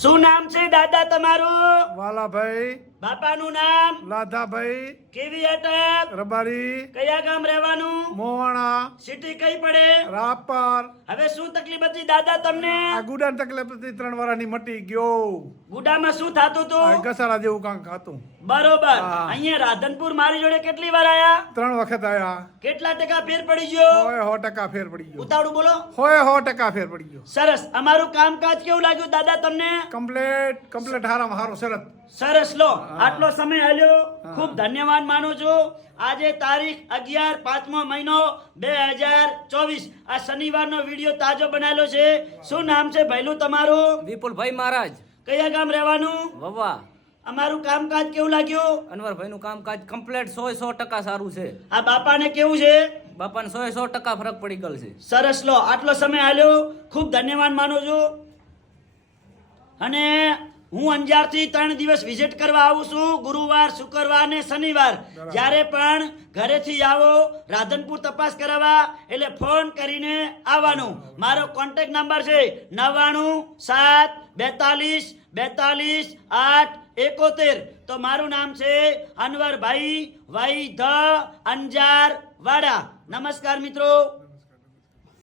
શું નામ છે દાદા તમારું? વાલાભાઈ, બાપાનું નામ? લાધાભાઈ, કેવી અટક? રબારી, કયા ગામ રહેવાનું? મોવાણા, સિટી કઈ પડે? રાપર. હવે શું તકલીફ હતી દાદા તમને? આ ગુડાની તકલીફ હતી, 3 વર્ષની મટી ગયો. ગુડામાં શું થાતું આ હતું? ઘસારા જેવું કાંક હતું. બરોબર. હા. અહીંયા રાધનપુર મારી જોડે કેટલી વાર આયા? 3 વખત આયા. કેટલા ટકા ફેર પડી ગયો? 100% ફેર પડી ગયો. ઉતાવળું બોલો. 100% ફેર પડી ગયો. સરસ. અમારું કામકાજ કેવું લાગ્યું દાદા તમને? કમ્પ્લેટ હારામાં હારો શરત. સરસ લો. આટલો સમય આલ્યો ખૂબ ધન્યવાદ માનું છું. આજે તારીખ 11 5મો મહિનો 2024 આ શનિવારનો વિડીયો તાજો બનાવેલો છે. શું નામ છે ભૈલું તમારું? વિપુલભાઈ મહારાજ કયા ગામ રહેવાનું? વવા. અમારું કામકાજ કેવું લાગ્યું? અનવરભાઈનું કામકાજ કમ્પ્લેટ 100% સારું છે. આ બાપાને કેવું છે? બાપાને 100% ફરક પડી ગયેલ છે. સરસ લો. આટલો સમય આલ્યો ખૂબ ધન્યવાદ માનું છું. અને હું અંજારથી 3 દિવસ વિઝિટ કરવા આવું છું, ગુરુવાર, શુક્રવાર ને શનિવાર. જ્યારે પણ ઘરેથી આવો રાધનપુર તપાસ કરાવવા એટલે ફોન કરીને આવવાનું. મારો કોન્ટેક્ટ નંબર છે 99 7 42 42 8 71. તો મારું નામ છે અનવરભાઈ વાઈ ધ અંજાર વાડા. નમસ્કાર મિત્રો.